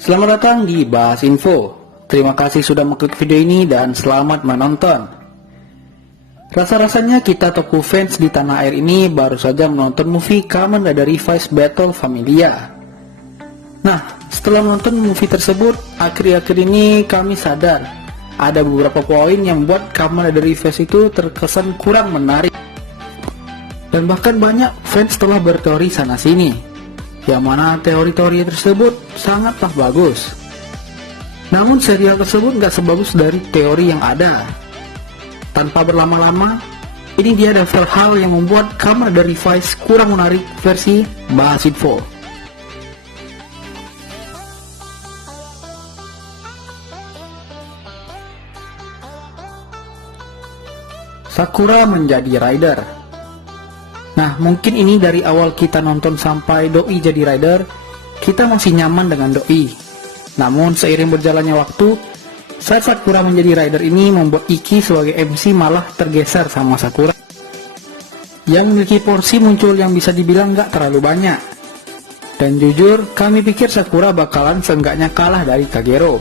Selamat datang di Bahas Info. Terima kasih sudah mengklik video ini dan selamat menonton. Rasa-rasanya kita toku fans di tanah air ini baru saja menonton movie Kamen Rider Revised Battle Familia. Nah, setelah menonton movie tersebut, akhir-akhir ini kami sadar ada beberapa poin yang membuat Kamen Rider Revised itu terkesan kurang menarik. Dan bahkan banyak fans telah berteori sana-sini, yang mana teori-teori tersebut sangatlah bagus. Namun serial tersebut nggak sebagus dari teori yang ada. Tanpa berlama-lama, ini dia daftar hal yang membuat Kamen Rider Revised kurang menarik versi Bahas Info. Sakura menjadi rider. Nah, mungkin ini dari awal kita nonton sampai Doi jadi rider, kita masih nyaman dengan Doi. Namun seiring berjalannya waktu, saat Sakura menjadi rider ini membuat Iki sebagai MC malah tergeser sama Sakura, yang memiliki porsi muncul yang bisa dibilang gak terlalu banyak. Dan jujur, kami pikir Sakura bakalan seenggaknya kalah dari Kagero.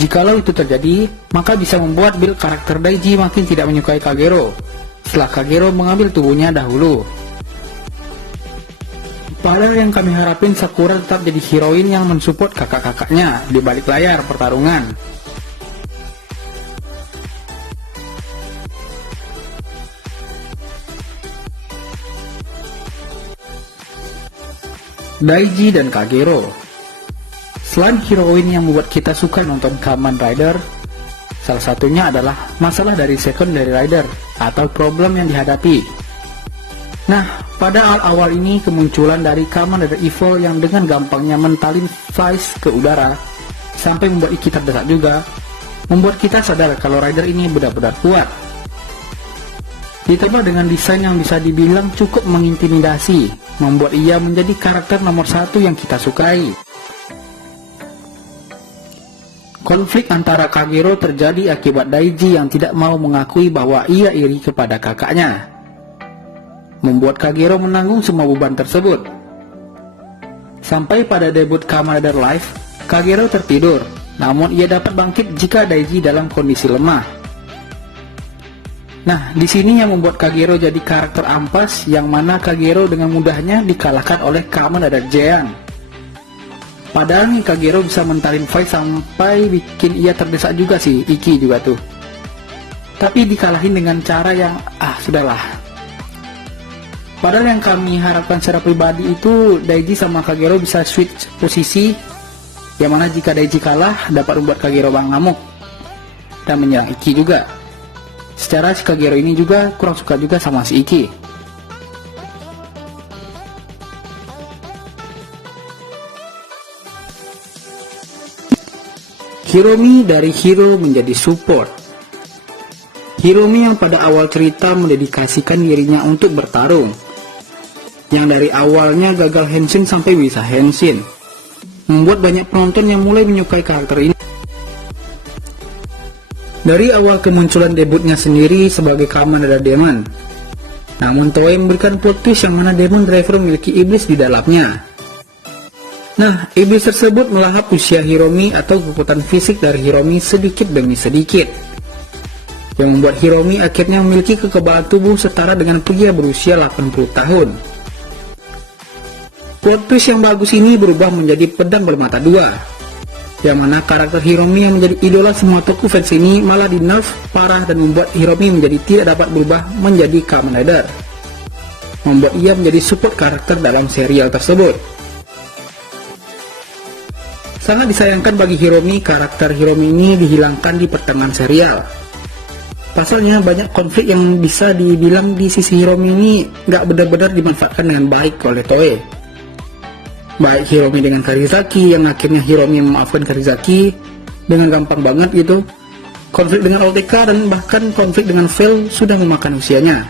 Jikalau itu terjadi, maka bisa membuat build karakter Daiji makin tidak menyukai Kagero setelah Kagero mengambil tubuhnya dahulu. Padahal yang kami harapin Sakura tetap jadi heroin yang mensupport kakak-kakaknya di balik layar pertarungan. Daiji dan Kagero. Selain heroin yang membuat kita suka nonton Kamen Rider, salah satunya adalah masalah dari secondary rider atau problem yang dihadapi. Nah, pada awal ini kemunculan dari Kamen Rider Evil yang dengan gampangnya mentalin Vice ke udara sampai membuat Iki terdesak juga, membuat kita sadar kalau rider ini benar-benar kuat. Ditambah dengan desain yang bisa dibilang cukup mengintimidasi, membuat ia menjadi karakter nomor satu yang kita sukai. Konflik antara Kagero terjadi akibat Daiji yang tidak mau mengakui bahwa ia iri kepada kakaknya, membuat Kagero menanggung semua beban tersebut. Sampai pada debut Kamen Rider Live, Kagero tertidur, namun ia dapat bangkit jika Daiji dalam kondisi lemah. Nah, di sini yang membuat Kagero jadi karakter ampas, yang mana Kagero dengan mudahnya dikalahkan oleh Kamen Rider Jean. Padahal nih Kagero bisa mentalin Vice sampai bikin ia terdesak juga sih, Iki juga tuh. Tapi dikalahin dengan cara yang sudahlah. Padahal yang kami harapkan secara pribadi itu Daiji sama Kagero bisa switch posisi, yang mana jika Daiji kalah dapat membuat Kagero bang ngamuk dan menyerang Iki juga. Secara si Kagero ini juga kurang suka juga sama si Iki. Hiromi dari hero menjadi support. Hiromi yang pada awal cerita mendedikasikan dirinya untuk bertarung, yang dari awalnya gagal henshin sampai bisa henshin, membuat banyak penonton yang mulai menyukai karakter ini. Dari awal kemunculan debutnya sendiri sebagai Kamen Rider Demon, namun Toei memberikan plot twist yang mana Demon Driver memiliki iblis di dalamnya. Nah, iblis tersebut melahap usia Hiromi atau kekuatan fisik dari Hiromi sedikit demi sedikit, yang membuat Hiromi akhirnya memiliki kekebalan tubuh setara dengan pria berusia 80 tahun. Plot twist yang bagus ini berubah menjadi pedang bermata dua, yang mana karakter Hiromi yang menjadi idola semua toku fans ini malah di nerf parah dan membuat Hiromi menjadi tidak dapat berubah menjadi Kamen Rider, membuat ia menjadi support karakter dalam serial tersebut. Sangat disayangkan bagi Hiromi, karakter Hiromi ini dihilangkan di pertengahan serial. Pasalnya banyak konflik yang bisa dibilang di sisi Hiromi ini gak benar-benar dimanfaatkan dengan baik oleh Toei. Baik Hiromi dengan Karizaki, yang akhirnya Hiromi memaafkan Karizaki dengan gampang banget gitu. Konflik dengan OTK dan bahkan konflik dengan Veil sudah memakan usianya.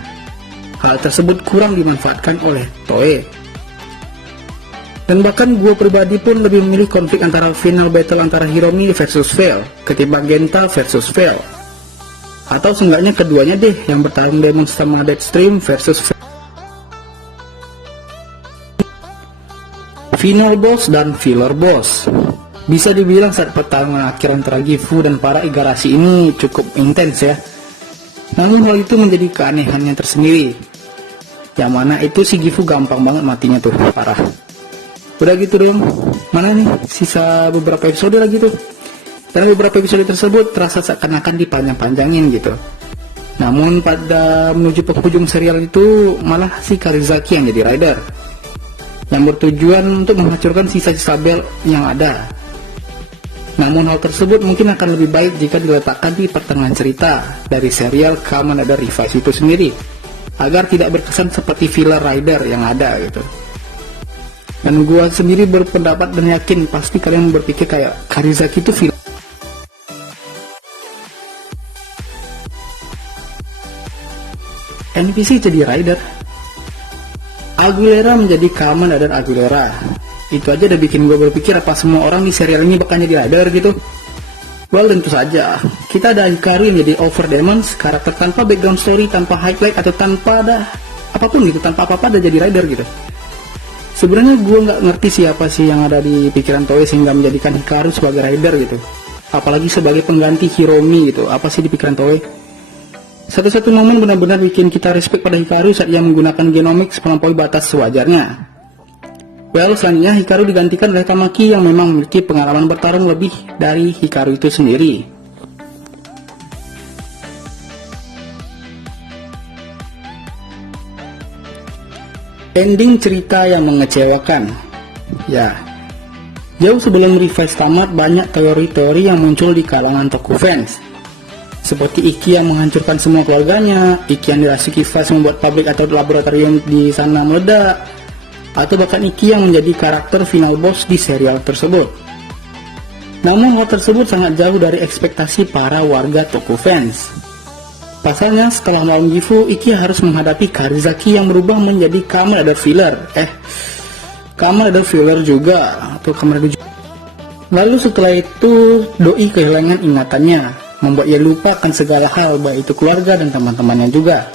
Hal tersebut kurang dimanfaatkan oleh Toei. Dan bahkan gue pribadi pun lebih memilih konflik antara final battle antara Hiromi versus Veil ketimbang Genta versus Veil. Atau seenggaknya keduanya deh yang bertarung Demon sama Deathstream versus Veil. Final boss dan filler boss. Bisa dibilang saat pertarungan akhir antara Gifu dan para Igarashi ini cukup intens ya. Namun hal itu menjadi keanehannya tersendiri, yang mana itu si Gifu gampang banget matinya tuh, parah. Udah gitu dong, mana nih sisa beberapa episode lagi tuh. Dan beberapa episode tersebut terasa seakan-akan dipanjang-panjangin gitu. Namun pada menuju penghujung serial itu malah si Karizaki yang jadi rider, yang bertujuan untuk menghancurkan sisa-sisa bel yang ada. Namun hal tersebut mungkin akan lebih baik jika diletakkan di pertengahan cerita dari serial Kamen Rider Revice itu sendiri, agar tidak berkesan seperti filler rider yang ada gitu. Dan gua sendiri berpendapat dan yakin pasti kalian berpikir kayak Karizaki itu filler. NPC jadi rider, Aguilera menjadi Kamen Rider Aguilera. Itu aja udah bikin gue berpikir apa semua orang di serial ini bakal jadi rider gitu. Well, tentu saja kita ada Hikaru yang jadi over demons, karakter tanpa background story, tanpa highlight atau tanpa ada apapun gitu, tanpa apa-apa ada jadi rider gitu. Sebenarnya gue nggak ngerti siapa sih yang ada di pikiran Toei sehingga menjadikan Hikaru sebagai rider gitu, apalagi sebagai pengganti Hiromi gitu. Apa sih di pikiran Toei? Satu-satu momen benar-benar bikin kita respect pada Hikaru saat ia menggunakan genomics melampaui batas sewajarnya. Well, selanjutnya Hikaru digantikan oleh Tamaki yang memang memiliki pengalaman bertarung lebih dari Hikaru itu sendiri. Ending cerita yang mengecewakan. Ya, jauh sebelum Revice tamat, banyak teori-teori yang muncul di kalangan Toku fans. Seperti Iki yang menghancurkan semua keluarganya, Iki yang dirasuki Fast membuat pabrik atau laboratorium di sana meledak, atau bahkan Iki yang menjadi karakter final boss di serial tersebut. Namun hal tersebut sangat jauh dari ekspektasi para warga Toku fans. Pasalnya setelah melawan Gifu, Iki harus menghadapi Karizaki yang berubah menjadi Kamen Rider filler. Kamen Rider filler juga, atau Kamen Rider juga. Lalu setelah itu Doi kehilangan ingatannya, membuat ia lupa akan segala hal, baik itu keluarga dan teman-temannya juga.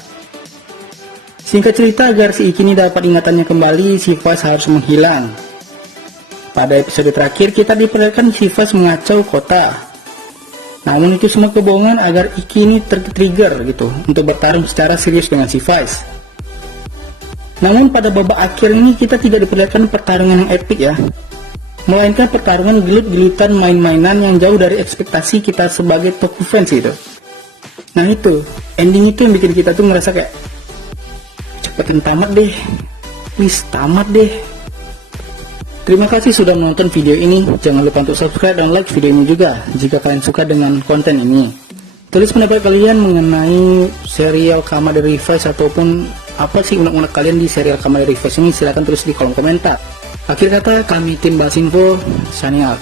Singkat cerita, agar si Iki ini dapat ingatannya kembali, si Vice harus menghilang. Pada episode terakhir, kita diperlihatkan si Vice mengacau kota. Namun itu semua kebohongan agar Iki ini tertrigger gitu, untuk bertarung secara serius dengan si Vice. Namun pada babak akhir ini kita tidak diperlihatkan pertarungan yang epic ya, melainkan pertarungan gelut-gelutan main-mainan yang jauh dari ekspektasi kita sebagai Toku fans gitu. Nah itu, ending itu yang bikin kita tuh ngerasa kayak cepetin tamat deh, please tamat deh. Terima kasih sudah menonton video ini. Jangan lupa untuk subscribe dan like video ini juga jika kalian suka dengan konten ini. Tulis pendapat kalian mengenai serial Kamen Rider Revice ataupun apa sih unek-unek kalian di serial Kamen Rider Revice ini, silahkan tulis di kolom komentar. Akhir kata, kami tim Basinfo, signing out.